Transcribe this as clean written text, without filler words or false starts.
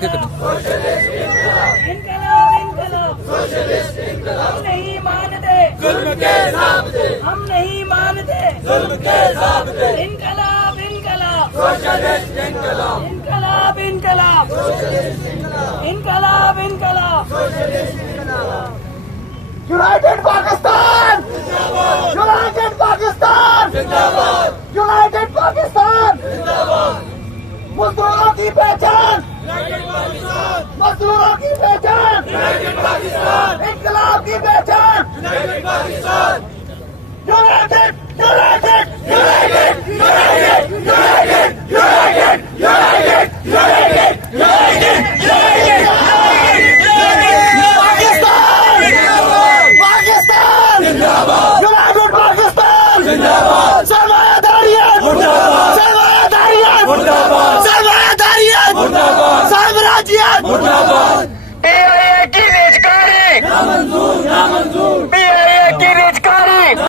آگے کریں. انقلاب انقلاب سوشلسٹ انقلاب ہم نہیں مانتے ظلم کے ضابطے ہم نہیں مانتے ظلم کے ضابطے انقلاب انقلاب سوشلسٹ انقلاب انقلاب انقلاب سوشلسٹ انقلاب انقلاب انقلاب سوشلسٹ انقلاب. یونائٹڈ پاکستان زندہ باد. یونائٹڈ پاکستان زندہ باد. یونائٹڈ پاکستان زندہ باد. مزدوروں کی پہچان مزدوروں کی پہچان انقلاب کی پہچان United United United United United United United United United Pakistan Pakistan United Pakistan سرمایہ داریت سرمایہ داریت سرمایہ داریت سرمراجیت